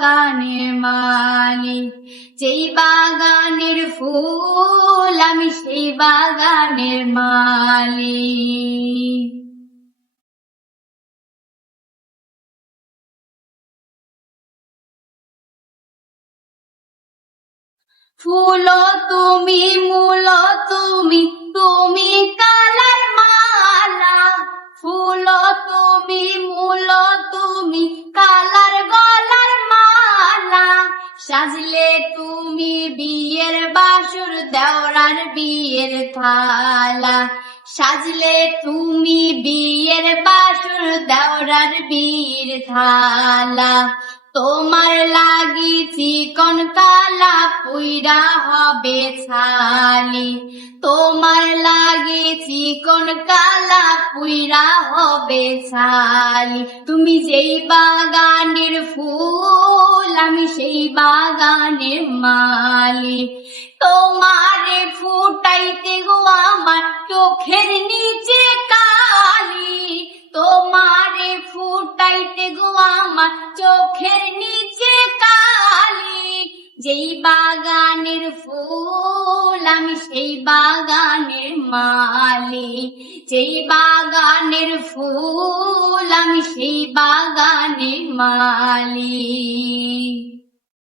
বাগানের মালিক, যেই বাগানের ফুল আমি সেই বাগানের মালিক। ফুল তুমি, মূল তুমি তুমি কালার মালা। ফুল তুমি, মূল তুমি সাজলে তুমি বিয়ের বাসুর, দেওরার বিয়ের থালা। সাজলে তুমি বিয়ের বাসুর, দেওরার বিয়ের থালা। তোমার লাগি চিকন কালা পুইরা হবে ছালি। তোমার লাগি চিকন কালা পুইরা হবে ছালি। তুমি যেই বাগানের ফুল আমি সেই বাগানের মালি তোমারে ফুটাইতে গো আমার চোখের নিচে কালি। তোমারে ফুটাইতে গো আমার চোখের নিচে আমি সেই বাগানের মালি সেই বাগানের ফুল আমি সেই বাগানের মালি